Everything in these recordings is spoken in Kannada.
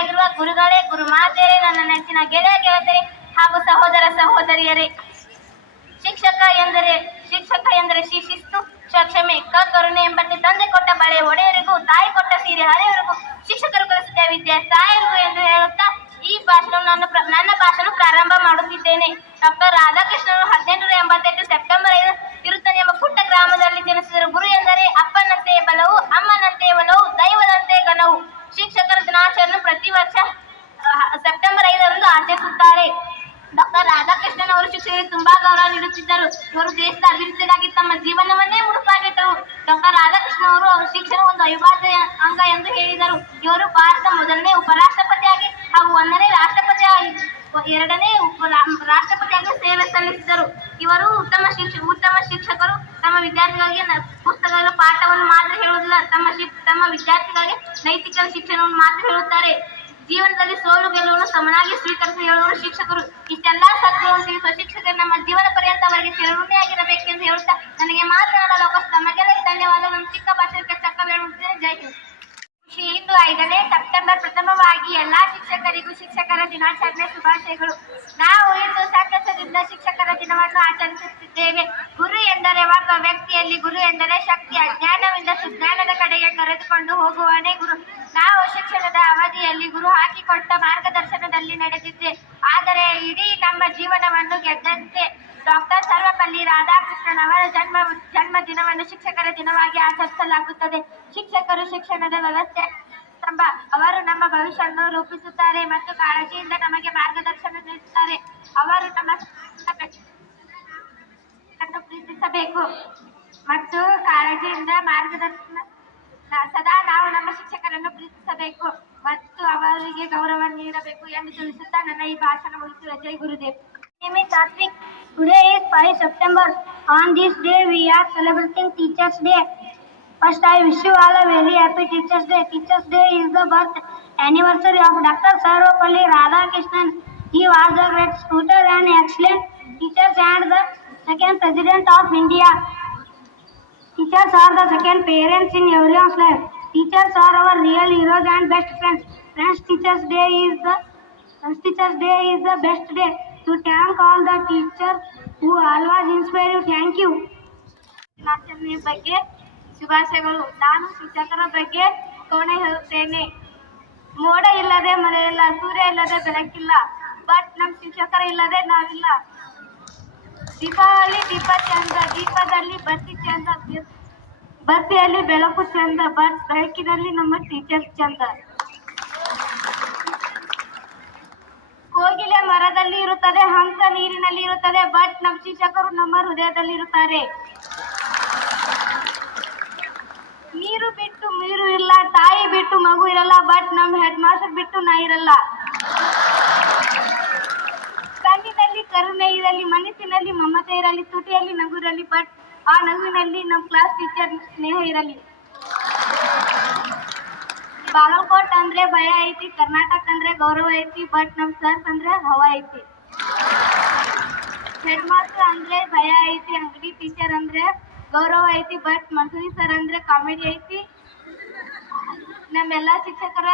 ಗುರುಗಳಾಗಿರುವ ಗುರುಗಳೇ, ಗುರು ಮಾತೆಯರೇ, ನನ್ನ ನೆಚ್ಚಿನ ಗೆಳೆಯ ಗೆಳತಿಯರೇ ಹಾಗೂ ಸಹೋದರ ಸಹೋದರಿಯರೇ, ಶಿಕ್ಷಕ ಎಂದರೆ ಶಿಸ್ತು, ಕ್ಷಮೆ, ಕರುಣೆ ಎಂಬಂತೆ ತಂದೆ ಕೊಟ್ಟ ಬಳೆ ಒಡೆಯರಿಗೂ ತಾಯಿ ಕೊಟ್ಟ ಸೀರೆ ಹಳೆಯವರಿಗೂ ಶಿಕ್ಷಕರು ಕಲಿಸಿದ ವಿದ್ಯೆ ಸಾಯರಿಗೂ ಎಂದು ಹೇಳುತ್ತಾ ಈ ನನ್ನ ಭಾಷಣ ಪ್ರಾರಂಭ ಮಾಡುತ್ತಿದ್ದೇನೆ. ಡಾಕ್ಟರ್ ರಾಧಾಕೃಷ್ಣರು 1888 ಸೆಪ್ಟೆಂಬರ್ 5 ತಿರುತ್ತಣಿ ಎಂಬ ಪುಟ್ಟ ಗ್ರಾಮದಲ್ಲಿ ಜನಿಸಿದರು. ಗುರು ಎಂದರೆ ಅಪ್ಪನಂತೆಯೇ ಬಲವು, ಅಮ್ಮನಂತೆಯೇ ಒಲವು, ದೈವದಂತೆ ಘನವು. ಶಿಕ್ಷಕರ ದಿನಾಚರಣೆ ಪ್ರತಿ ವರ್ಷ ಸೆಪ್ಟೆಂಬರ್ 5ರಂದು ಆಚರಿಸುತ್ತಾರೆ. ಡಾಕ್ಟರ್ ರಾಧಾಕೃಷ್ಣನ್ ಅವರು ಶಿಕ್ಷಕರಿಗೆ ತುಂಬಾ ಗೌರವ ನೀಡುತ್ತಿದ್ದರು. ಇವರು ದೇಶದ ಅಭಿವೃದ್ಧಿಗಾಗಿ ತಮ್ಮ ಜೀವನವನ್ನೇ ಮುಡುಪಾಗಿಟ್ಟರು. ಡಾಕ್ಟರ್ ರಾಧಾಕೃಷ್ಣ ಅವರು ಶಿಕ್ಷಣ ಒಂದು ಅವಿಭಾಜ್ಯ ಅಂಗ ಎಂದು ಹೇಳಿದರು. ಇವರು ಭಾರತ ಮೊದಲನೇ ಉಪರಾಷ್ಟ್ರಪತಿಯಾಗಿ ಹಾಗೂ 1ನೇ ರಾಷ್ಟ್ರಪತಿಯಾಗಿ 2ನೇ ರಾಷ್ಟ್ರಪತಿಯಾಗಿ ಸೇವೆ ಸಲ್ಲಿಸಿದರು. ಇವರು ಉತ್ತಮ ಶಿಕ್ಷಕರು. ತಮ್ಮ ವಿದ್ಯಾರ್ಥಿಗಳಿಗೆ ಪುಸ್ತಕದ ಪಾಠವನ್ನು ಮಾತ್ರ ಹೇಳುವುದಿಲ್ಲ, ತಮ್ಮ ವಿದ್ಯಾರ್ಥಿಗಳಿಗೆ ನೈತಿಕ ಶಿಕ್ಷಣವನ್ನು ಮಾತ್ರ ಹೇಳುತ್ತಾರೆ. ಜೀವನದಲ್ಲಿ ಸೋಲು ಗೆಲುವನ್ನು ಸಮನಾಗಿ ಸ್ವೀಕರಿಸಿ ಹೇಳುವರು ಶಿಕ್ಷಕರು. ಇಷ್ಟೆಲ್ಲಾ ಸತ್ಯವನ್ನು ತಿಳಿಸುವ ಶಿಕ್ಷಕರು ನಮ್ಮ ಜೀವನ ಪರ್ಯಂತವರೆಗೆ ಚಿರಋಣಿಯಾಗಿರಬೇಕೆಂದು ಹೇಳುತ್ತಾ ನನಗೆ ಮಾತನಾಡಲು ಅವಕಾಶ ತಮಗೆಲ್ಲ ಧನ್ಯವಾದ. ನಮ್ಮ ಚಿಕ್ಕ ಭಾಷೆಗೆ ಚಕ್ಕ ಹೇಳುತ್ತೇನೆ. ಜೈ ಹಿಂದ್. ಇಂದು 5ನೇ ಸೆಪ್ಟೆಂಬರ್ ಪ್ರಥಮವಾಗಿ ಎಲ್ಲಾ ಶಿಕ್ಷಕರಿಗೂ ಶಿಕ್ಷಕರ ದಿನಾಚರಣೆ ಶುಭಾಶಯಗಳು. ನಾವು ಇಂದು ಸಂತಸದಿಂದ ಶಿಕ್ಷಕರ ದಿನವನ್ನು ಆಚರಿಸುತ್ತಿದ್ದೇವೆ. ಗುರು ಎಂದರೆ ಒಬ್ಬ ವ್ಯಕ್ತಿಯಲ್ಲಿ, ಗುರು ಎಂದರೆ ಶಕ್ತಿ. ಅಜ್ಞಾನದಿಂದ ಸುಜ್ಞಾನದ ಕಡೆಗೆ ಕರೆದುಕೊಂಡು ಹೋಗುವನೇ ಗುರು. ನಾವು ಶಿಕ್ಷಣದ ಅವಧಿಯಲ್ಲಿ ಗುರು ಹಾಕಿಕೊಟ್ಟ ಮಾರ್ಗದರ್ಶನದಲ್ಲಿ ನಡೆದಿದ್ದೆ. ಆದರೆ ಇಡೀ ನಮ್ಮ ಜೀವನವನ್ನು ಗೆದ್ದಂತೆ. ಡಾಕ್ಟರ್ ಸರ್ವಪಲ್ಲಿ ರಾಧಾಕೃಷ್ಣನ್ ಅವರ ಜನ್ಮ ದಿನವನ್ನು ಶಿಕ್ಷಕರ ದಿನವಾಗಿ ಆಚರಿಸಲಾಗುತ್ತದೆ. ಶಿಕ್ಷಕರು ಶಿಕ್ಷಣದ ವ್ಯವಸ್ಥೆ ಸ್ತಂಭ. ಅವರು ನಮ್ಮ ಭವಿಷ್ಯವನ್ನು ರೂಪಿಸುತ್ತಾರೆ ಮತ್ತು ಕಾಳಜಿಯಿಂದ ನಮಗೆ ಮಾರ್ಗದರ್ಶನ ನೀಡುತ್ತಾರೆ. ಅವರು ನಮ್ಮ ಪ್ರೀತಿಸಬೇಕು ಮತ್ತು ಕಾಳಜಿಯಿಂದ ಮಾರ್ಗದರ್ಶನ. ಸದಾ ನಾವು ನಮ್ಮ ಶಿಕ್ಷಕರನ್ನು ಪ್ರೀತಿಸಬೇಕು ಮತ್ತು ಅವರಿಗೆ ಗೌರವ ನೀಡಬೇಕು ಎಂದು ತಿಳಿಸುತ್ತಾ ನನ್ನ ಈ ಭಾಷಣ ಮುಗಿಸುವ. ಜೈ Gurudev. My name is Satvik. Today is 5 September. On this day we are celebrating Teachers Day. First, I wish you all a very happy Teachers Day. Teachers Day is the birth anniversary of Dr. Sarvapalli Radhakrishnan. He was a great tutor and excellent teacher and the second President of India. Teachers are the second parents in everyone's life. Teachers are our real heroes and best friends. Teachers Day is the best day to thank all the teachers who always inspire you. Thank you. ದಿನಾಚರಣೆ ಬಗ್ಗೆ ಶುಭಾಶಯಗಳು. ನಾನು ಶಿಕ್ಷಕರ ಬಗ್ಗೆ ಕವನ ಹೇಳುತ್ತೇನೆ. ಮೋಡ ಇಲ್ಲದೆ ಮಳೆಯಿಲ್ಲ, ಸೂರ್ಯ ಇಲ್ಲದೆ ಬೆಳಕಿಲ್ಲ, ಬಟ್ ನಮ್ಮ ಶಿಕ್ಷಕರ ಇಲ್ಲದೆ ನಾವಿಲ್ಲ. ದೀಪಾವಳಿ ದೀಪ ಚಂದ, ದೀಪದಲ್ಲಿ ಬತ್ತಿ ಚಂದ, ಬತ್ತಿಯಲ್ಲಿ ಬೆಳಕು ಚಂದ, ಬಟ್ ಬೆಳಕಿನಲ್ಲಿ ನಮ್ಮ ಟೀಚರ್ಸ್ ಚಂದ. ಕೋಗಿಲೆ ಮರದಲ್ಲಿ ಇರುತ್ತದೆ, ಹಂಸ ನೀರಿನಲ್ಲಿ ಇರುತ್ತದೆ, ಬಟ್ ನಮ್ಮ ಶಿಕ್ಷಕರು ನಮ್ಮ ಹೃದಯದಲ್ಲಿ ಇರುತ್ತಾರೆ. ನೀರು ಬಿಟ್ಟು ನೀರು ಇಲ್ಲ, ತಾಯಿ ಬಿಟ್ಟು ಮಗು ಇರಲ್ಲ, ಬಟ್ ನಮ್ಮ ಹೆಡ್ ಮಾಸ್ಟರ್ ಬಿಟ್ಟು ನಾ ಇರಲ್ಲ. ಕಣ್ಣಿನಲ್ಲಿ ಕರುಣೆ ಇರಲಿ, ಮನಸ್ಸಿನಲ್ಲಿ ಮಮತೆ ಇರಲಿ, ತುಟಿಯಲ್ಲಿ ನಗು ಇರಲಿ, ಬಟ್ ಆ ನಗುವಿನಲ್ಲಿ ನಮ್ಮ ಕ್ಲಾಸ್ ಟೀಚರ್ ಸ್ನೇಹ ಇರಲಿ. ಬಾಗಲಕೋಟ್ ಅಂದ್ರೆ ಭಯ ಐತಿ, ಕರ್ನಾಟಕ ಅಂದ್ರೆ ಗೌರವ ಐತಿ, ಬಟ್ ನಮ್ ಸರ್ಸ್ ಅಂದ್ರೆ ಹವಾ ಐತಿ. ಹೆಡ್ ಮಾಸ್ಟರ್ ಅಂದ್ರೆ ಭಯ ಐತಿ, ಅಂಗಡಿ ಟೀಚರ್ ಅಂದ್ರೆ ಗೌರವ ಐತಿ, ಬಟ್ ಮನ್ಸೂರಿ ಸರ್ ಅಂದ್ರೆ ಕಾಮಿಡಿ ಐತಿ. ನಮ್ಮೆಲ್ಲಾ ಶಿಕ್ಷಕರ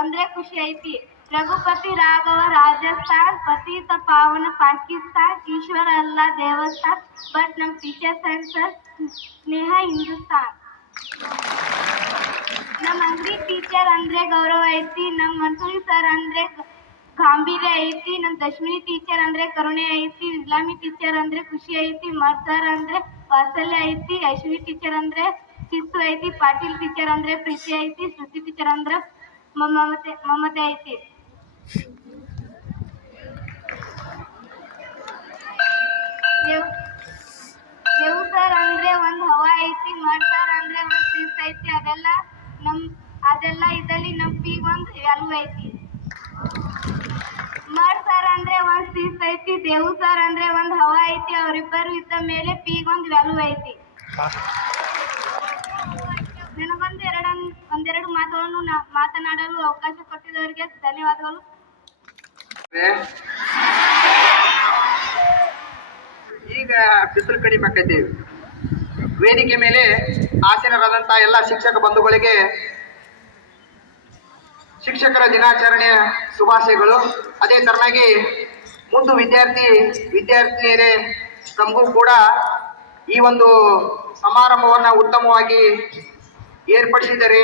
ಅಂದ್ರೆ ಖುಷಿ ಐತಿ. ರಘುಪತಿ ರಾಘವ ರಾಜಸ್ಥಾನ್, ಪತಿತ ಪಾವನ ಪಾಕಿಸ್ತಾನ್, ಈಶ್ವರ ಅಲ್ಲ ದೇವಸ್ಥಾನ್, ಬಟ್ ನಮ್ ಟೀಚರ್ಸ್ ಅಂಡ್ ಸರ್ ಸ್ನೇಹ ಹಿಂದೂಸ್ತಾನ್. ನಮ್ಮ ಅಂಗಡಿ ಟೀಚರ್ ಅಂದ್ರೆ ಗೌರವ ಐತಿ, ನಮ್ಮ ಮನ್ಸೂರಿ ಸರ್ ಅಂದ್ರೆ ಗಾಂಭೀರ್ಯ ಐತಿ, ನಮ್ಮ ದಶ್ಮಿನಿ ಟೀಚರ್ ಅಂದ್ರೆ ಕರುಣೆ ಐತಿ, ಇಸ್ಲಾಮಿ ಟೀಚರ್ ಅಂದ್ರೆ ಖುಷಿ ಐತಿ, ಮರ್ಸರ್ ಅಂದ್ರೆ ವಾತ್ಸಲ್ಯ ಐತಿ, ಅಶ್ವಿನಿ ಟೀಚರ್ ಅಂದ್ರೆ ಶಿಸ್ತು ಐತಿ, ಪಾಟೀಲ್ ಟೀಚರ್ ಅಂದ್ರೆ ಪ್ರೀತಿ ಐತಿ, ಶ್ರುತಿ ಟೀಚರ್ ಅಂದ್ರೆ ಮಮತೆ ಐತಿ. ದೇವ್ ಸರ್ ಅಂದ್ರೆ ಒಂದ್ ಹವಾ ಐತಿ, ಮರ್ ಸರ್ ಅಂದ್ರೆ ಒಂದ್ ಶಿಸ್ತು ಐತಿ, ಅದೆಲ್ಲ ಇದ್ದಲ್ಲಿ ನಮ್ ಪೀಗ್ ಒಂದ್ ವ್ಯಾಲ್ಯೂ ಐತಿ. ಮರ್ ಸರ್ ಅಂದ್ರೆ ಒಂದ್ ಶಿಸ್ತು ಐತಿ, ದೇವ್ ಸರ್ ಅಂದ್ರೆ ಒಂದ್ ಹವಾ ಐತಿ, ಅವರಿಬ್ಬರು ಇದ್ದ ಮೇಲೆ ಪೀಗ್ ಒಂದ್ ವ್ಯಾಲ್ಯೂ ಐತಿ. ಒಂದೆರಡು ಮಾತುಗಳನ್ನು ಮಾತನಾಡಲು ಅವಕಾಶ ಕೊಟ್ಟಿದ್ದವರಿಗೆ ಧನ್ಯವಾದಗಳು. ಈಗ ಬಿಸಿಲು ಕಡಿಮೆ ಆಕೈತಿ. ವೇದಿಕೆ ಮೇಲೆ ಆಸೀನರಾದಂತಹ ಎಲ್ಲ ಶಿಕ್ಷಕ ಬಂಧುಗಳಿಗೆ ಶಿಕ್ಷಕರ ದಿನಾಚರಣೆಯ ಶುಭಾಶಯಗಳು. ಅದೇ ತರನಾಗಿ ಮುದ್ದು ವಿದ್ಯಾರ್ಥಿನಿಯರೇ, ತಮಗೂ ಕೂಡ ಈ ಒಂದು ಸಮಾರಂಭವನ್ನು ಉತ್ತಮವಾಗಿ ಏರ್ಪಡಿಸಿದರೆ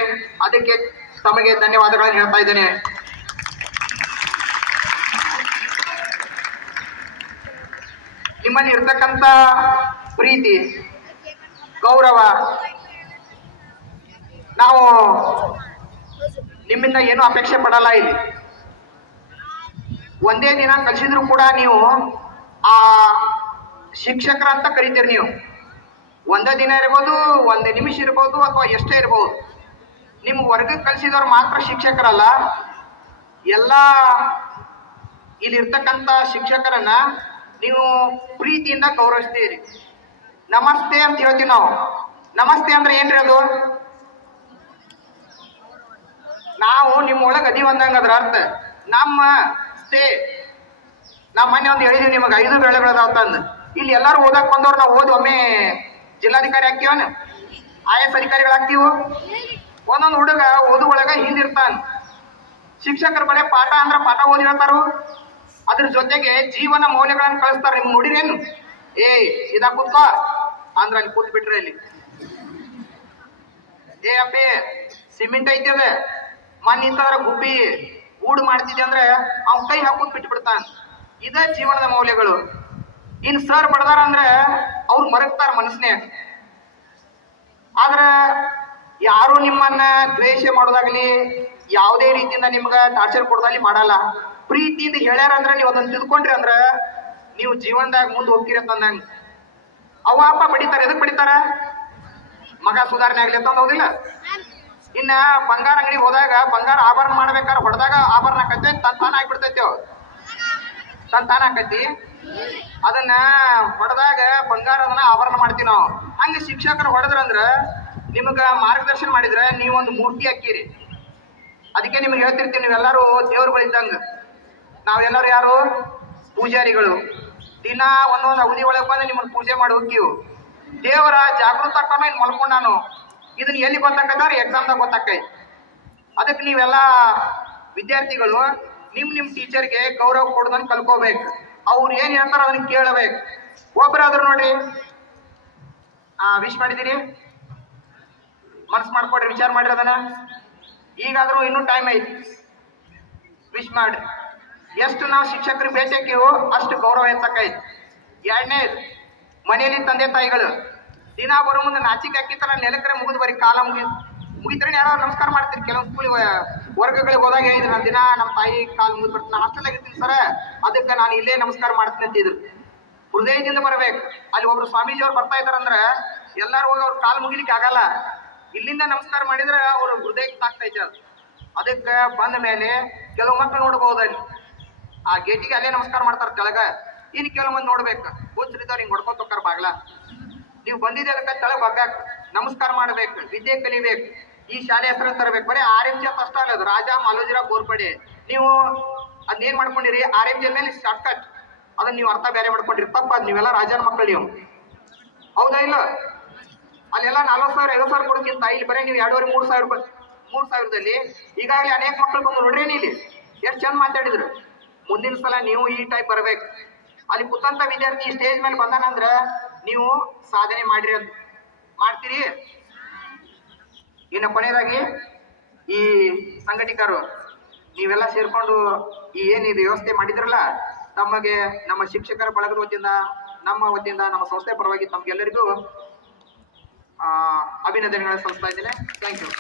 ಅದಕ್ಕೆ ತಮಗೆ ಧನ್ಯವಾದಗಳನ್ನು ಹೇಳ್ತಾ ಇದ್ದೇನೆ. ನಿಮ್ಮಲ್ಲಿ ಇರ್ತಕ್ಕಂಥ ಪ್ರೀತಿ, ಗೌರವ, ನಾವು ನಿಮ್ಮಿಂದ ಏನು ಅಪೇಕ್ಷೆ ಪಡಲ್ಲ. ಇಲ್ಲಿ ಒಂದೇ ದಿನ ಕಲಿಸಿದ್ರು ಕೂಡ ನೀವು ಆ ಶಿಕ್ಷಕರ ಅಂತ ಕರಿತೀರಿ. ನೀವು ಒಂದೇ ದಿನ ಇರ್ಬೋದು, ಒಂದೇ ನಿಮಿಷ ಇರ್ಬೋದು, ಅಥವಾ ಎಷ್ಟೇ ಇರ್ಬೋದು. ನಿಮ್ಮ ವರ್ಗಕ್ಕೆ ಕಲಿಸಿದವ್ರು ಮಾತ್ರ ಶಿಕ್ಷಕರಲ್ಲ, ಎಲ್ಲ ಇಲ್ಲಿರ್ತಕ್ಕಂಥ ಶಿಕ್ಷಕರನ್ನ ನೀವು ಪ್ರೀತಿಯಿಂದ ಗೌರವಿಸ್ತೀರಿ. ನಮಸ್ತೆ ಅಂತ ಹೇಳ್ತೀವಿ ನಾವು. ನಮಸ್ತೆ ಅಂದ್ರೆ ಏನ್ರಿ ಅದು? ನಾವು ನಿಮ್ಮ ಒಳಗೆ ಅದಿ ಒಂದಂಗ ಅದ್ರ ಅರ್ಥ. ನಮಸ್ತೆ. ನಾ ಮೊನ್ನೆ ಒಂದು ಹೇಳಿದೀವಿ ನಿಮಗೆ 5 ಬೆಳೆಗಳದಾವ ತಂದು. ಇಲ್ಲಿ ಎಲ್ಲರೂ ಓದಕ್ ಬಂದವ್ರು ನಾವು ಓದಿ ಒಮ್ಮೆ ಜಿಲ್ಲಾಧಿಕಾರಿ ಆಗ್ತೀವನ, IAS ಅಧಿಕಾರಿಗಳಾಗ್ತೀವಿ. ಒಂದೊಂದು ಹುಡುಗ ಓದು ಒಳಗ ಹಿಂದಿರ್ತಾನ. ಶಿಕ್ಷಕರ ಬಳೆ ಪಾಠ ಅಂದ್ರ ಪಾಠ ಓದಿ ಹೇಳ್ತಾರು, ಅದ್ರ ಜೊತೆಗೆ ಜೀವನ ಮೌಲ್ಯಗಳನ್ನು ಕಳಿಸ್ತಾರ. ನಿಮ್ಗೆ ನೋಡಿರೇನು? ಸೀದಾ ಕೂತ್ಕೋ ಅಂದ್ರ ಅಲ್ಲಿ ಕೂತ್ ಬಿಟ್ರೆ ಇಲ್ಲಿ ಅಪ್ಪಿ ಸಿಮೆಂಟ್ ಐತಿ ಅದ ಮಣ್ಣು ಇಂತಂದ್ರ ಗುಬ್ಬಿ ಗೂಡು ಮಾಡ್ತಿದ್ದೆ ಅಂದ್ರೆ ಅವ್ನ ಕೈ ಹಾಕೂತ್ ಬಿಟ್ಟು ಬಿಡ್ತಾನ. ಇದ ಜೀವನದ ಮೌಲ್ಯಗಳು. ಇನ್ ಸರ್ ಬಡದಾರ ಅಂದ್ರೆ ಅವ್ರು ಮರಗ್ತಾರ ಮನಸ್ನೇ. ಆದ್ರ ಯಾರು ನಿಮ್ಮನ್ನ ದ್ವೇಷ ಮಾಡೋದಾಗ್ಲಿ, ಯಾವುದೇ ರೀತಿಯಿಂದ ನಿಮ್ಗ ಟಾರ್ಚರ್ ಕೊಡೋದಾಗ್ಲಿ ಮಾಡಲ್ಲ. ಪ್ರೀತಿಯಿಂದ ಹೇಳ್ಯಾರ ಅಂದ್ರೆ ನೀವು ಅದನ್ನ ತಿಳ್ಕೊಂಡ್ರಿ ಅಂದ್ರ ನೀವು ಜೀವನದಾಗ ಮುಂದೆ ಹೋಗ್ತೀರಿ ಅಂತಂದಂಗ. ಅವ ಅಪ್ಪ ಬಡಿತಾರ, ಎದಕ್ ಬಡಿತಾರ? ಮಗ ಸುಧಾರಣೆ ಆಗ್ಲಿ ಅಂತ ಹೌದಿಲ್ಲ? ಇನ್ನ ಬಂಗಾರ ಅಂಗಡಿಗೆ ಹೋದಾಗ ಬಂಗಾರ ಆಭರಣ ಮಾಡ್ಬೇಕಾರ ಹೊಡೆದಾಗ ಆಭರಣ ಆಕೈತಿ, ತಾನ ಆಗ್ಬಿಡ್ತೈತಿ. ಅವ್ ತಾನ ಆಕೈತಿ. ಅದನ್ನ ಹೊಡೆದಾಗ ಬಂಗಾರ ಅದನ್ನ ಆಭರಣ ಮಾಡ್ತೀವಿ ನಾವು. ಹಂಗ ಶಿಕ್ಷಕರು ಹೊಡೆದ್ರಂದ್ರ ನಿಮಗ ಮಾರ್ಗದರ್ಶನ ಮಾಡಿದ್ರ ನೀವೊಂದು ಮೂರ್ತಿ ಹಾಕಿರಿ. ಅದಕ್ಕೆ ನಿಮ್ಗೆ ಹೇಳ್ತಿರ್ತೀವಿ, ನೀವೆಲ್ಲರೂ ದೇವ್ರುಗಳಿದ್ದಂಗ. ನಾವೆಲ್ಲರೂ ಯಾರು? ಪೂಜಾರಿಗಳು. ದಿನ ಒಂದೊಂದು ಅವಧಿ ಒಳಗೆ ಬಂದು ನಿಮ್ಮನ್ನ ಪೂಜೆ ಮಾಡಿ ಹೋಗ್ತೀವಿ. ದೇವರ ಜಾಗೃತ ಹಾಕೋಣ ಇನ್ ಮಲ್ಕೊಂಡಾನು. ಇದನ್ನ ಎಲ್ಲಿ ಗೊತ್ತಾಕೈತಾರ? ಎಕ್ಸಾಮ್ದಾಗ ಗೊತ್ತಾಕೈತಿ. ಅದಕ್ಕೆ ನೀವೆಲ್ಲ ವಿದ್ಯಾರ್ಥಿಗಳು ನಿಮ್ ಟೀಚರ್ಗೆ ಗೌರವ ಕೊಡೋದನ್ನ ಕಲ್ಕೋಬೇಕು. ಅವ್ರು ಏನ್ ಹೇಳ್ತಾರ ಅದನ್ನ ಕೇಳಬೇಕು. ಒಬ್ಬರಾದ್ರು ನೋಡ್ರಿ ವಿಶ್ ಮಾಡಿದಿರಿ, ಮನಸ್ಸು ಮಾಡ್ಕೊಡ್ರಿ, ವಿಚಾರ ಮಾಡ್ರಿ ಅದನ್ನ. ಈಗಾದ್ರೂ ಇನ್ನೂ ಟೈಮ್ ಐತಿ, ವಿಶ್ ಮಾಡ್ರಿ. ಎಷ್ಟು ನಾವು ಶಿಕ್ಷಕರಿಗೆ ಭೇಟಿ ಹಾಕಿವೋ ಅಷ್ಟು ಗೌರವ ಹೆಚ್ಚಕೈತಿ. ಎರಡನೇದು, ಮನೆಯಲ್ಲಿ ತಂದೆ ತಾಯಿಗಳು ದಿನ ಬರೋ ಮುಂದೆ ನಾಚಿಕೆ ಹಾಕಿತಾರ, ನೆಲಕರೆ ಮುಗಿದು ಬರೀ ಕಾಲ ಮುಗಿದ್ರೆ ಯಾರೋ ನಮಸ್ಕಾರ ಮಾಡ್ತೀರಿ. ಕೆಲವು ಸ್ಕೂಲ್ ವರ್ಗಗಳಿಗೆ ಹೋದಾಗ ಹೇಳಿದ್ರು, ನಾನು ದಿನ ನಮ್ಮ ತಾಯಿ ಕಾಲು ಮುಗಿದು ಬರ್ತೀನಿ, ನಾನು ಹಾಸ್ಟೆಲ್ ಆಗಿರ್ತೀನಿ ಸರ, ಅದಕ್ಕೆ ನಾನು ಇಲ್ಲೇ ನಮಸ್ಕಾರ ಮಾಡ್ತೀನಿ ಅಂತಿದ್ರು. ಹೃದಯದಿಂದ ಬರ್ಬೇಕು. ಅಲ್ಲಿ ಒಬ್ರು ಸ್ವಾಮೀಜಿ ಅವ್ರು ಬರ್ತಾ ಇದಾರಂದ್ರ ಎಲ್ಲಾರು ಹೋಗಿ ಅವ್ರ ಕಾಲು ಮುಗಿಲಿಕ್ಕೆ ಆಗಲ್ಲ. ಇಲ್ಲಿಂದ ನಮಸ್ಕಾರ ಮಾಡಿದ್ರೆ ಅವ್ರ ಹೃದಯಕ್ಕೆ ತಾಕ್ತೈತೆ ಅದು. ಅದಕ್ಕೆ ಬಂದ ಮೇಲೆ ಕೆಲವು ಮಕ್ಕಳು ನೋಡ್ಬೋದು, ಅಲ್ಲಿ ಆ ಗೇಟಿಗೆ ಅಲ್ಲೇ ನಮಸ್ಕಾರ ಮಾಡ್ತಾರ ಕೆಳಗ. ಇನ್ನು ಕೆಲವು ಮಂದಿ ನೋಡ್ಬೇಕು, ಕೂತ್ರಿದವ್ರು ಹಿಂಗೆ ಹೊಡ್ಕೊತ ಹೋಗ್ತಾರ ಬಾಗ್ಲ. ನೀವು ಬಂದಿದ್ದೆ ಅದಕ್ಕೆ ಕೆಳಗೆ ಬಗ್ಗಾಕ ನಮಸ್ಕಾರ ಮಾಡ್ಬೇಕು, ವಿದ್ಯೆ ಕಲಿಬೇಕು. ಈ ಶಾಲೆ ಹೆಸರು ತರಬೇಕು. ಬರೀ RMJ ಅಂತ ಅಷ್ಟ ಅಲ್ಲ, ಅದು ರಾಜ ಮಾಲೋಜಿರಾವ್ ಗೋರ್ಪಡೆ. ನೀವು ಅದೇನ್ ಮಾಡ್ಕೊಂಡಿರಿ, RMJ ಮೇಲೆ ಶಾರ್ಟ್ಕಟ್, ಅದನ್ನ ನೀವು ಅರ್ಥ ಬೇರೆ ಮಾಡ್ಕೊಂಡಿರಿ. ತಪ್ಪ. ಅದು ನೀವೆಲ್ಲ ರಾಜನ ಮಕ್ಕಳು ನೀವು, ಹೌದಾ ಇಲ್ಲ? ಅಲ್ಲೆಲ್ಲ 40,000 50,000 ಕೊಡೋಕ್ಕಿಂತ ಇಲ್ಲಿ ಬರೀ ನೀವು 2,500 3,000ದಲ್ಲಿ ಈಗಾಗಲೇ ಅನೇಕ ಮಕ್ಕಳು ಬಂದು ನೋಡ್ರೇನಿ ಇಲ್ಲಿ ಎಷ್ಟು ಚಂದ ಮಾತಾಡಿದ್ರು. ಮುಂದಿನ ಸಲ ನೀವು ಈ ಟೈಪ್ ಬರ್ಬೇಕು. ಅಲ್ಲಿ ಕೂತಂತ ವಿದ್ಯಾರ್ಥಿ ಸ್ಟೇಜ್ ಮೇಲೆ ಬಂದಾನಂದ್ರ ನೀವು ಸಾಧನೆ ಮಾಡ್ತೀರಿ. ಇನ್ನು ಕೊನೆಯದಾಗಿ ಈ ಸಂಘಟಕರು ನೀವೆಲ್ಲ ಸೇರ್ಕೊಂಡು ಈ ಏನಿದೆ ವ್ಯವಸ್ಥೆ ಮಾಡಿದ್ರಲ್ಲ, ತಮಗೆ ನಮ್ಮ ಶಿಕ್ಷಕರ ಬಳಗದ ವತಿಯಿಂದ, ನಮ್ಮ ವತಿಯಿಂದ, ನಮ್ಮ ಸಂಸ್ಥೆ ಪರವಾಗಿ ತಮ್ಗೆಲ್ಲರಿಗೂ ಅಭಿನಂದನೆಗಳನ್ನು ಸಲ್ಲಿಸ್ತಾ ಇದ್ದೇನೆ. Thank you.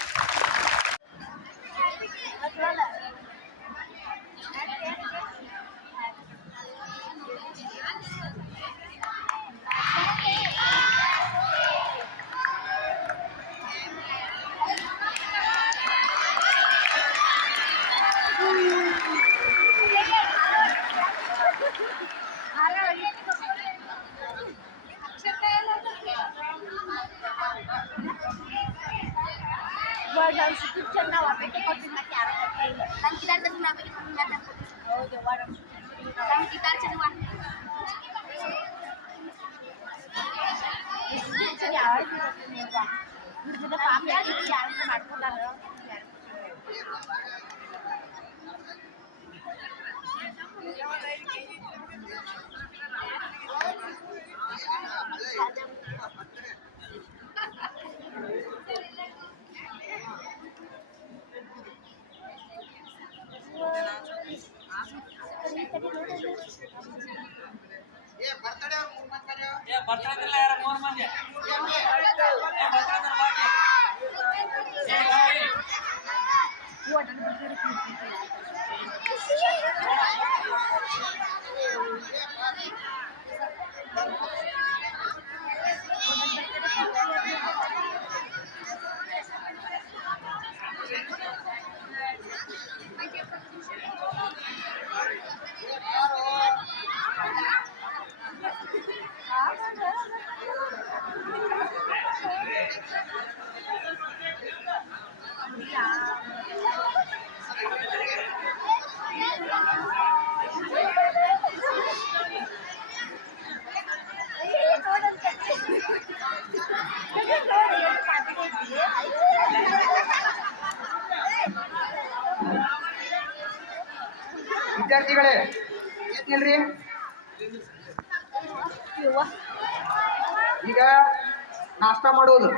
ಏ ಬರ್ತಡೆ ಅವ್ರು 3 ಮಂದಿ ಬರ್ರಿ. ಏ ಬರ್ತಾಯಿದ್ರಲ್ಲ ಯಾರ 3 ಮಂದಿ ಏ ಬರ್ತಾಯಿದ್ರ ಬಾಕಿ ಏ ಬಾಯ್ ವಿದ್ಯಾರ್ಥಿಗಳೇ ಎತ್ತಿಲ್ರಿ ಈಗ ನಾಷ್ಟಾ ಮಾಡುವುದು